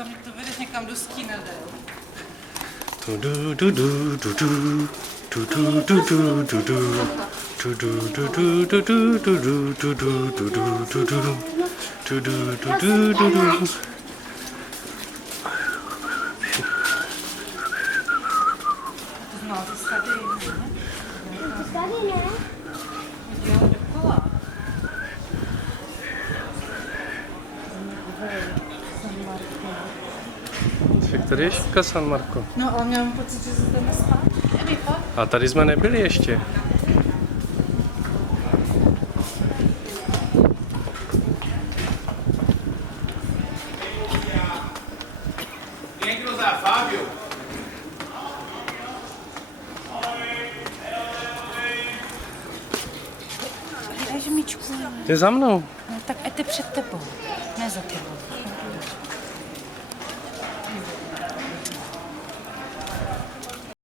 Teďka mi to vedeš někam do stína, jde. No, to tady, ne? Tady ne? Jo, dokola. Tak tady je šipka San Marco. No, ale měl pocit, že se jdeme spát. Nevím, pojď. A tady jsme nebyli ještě. Dej žmíčku. Jde za mnou. No tak ať jde před tebou, ne za tebou.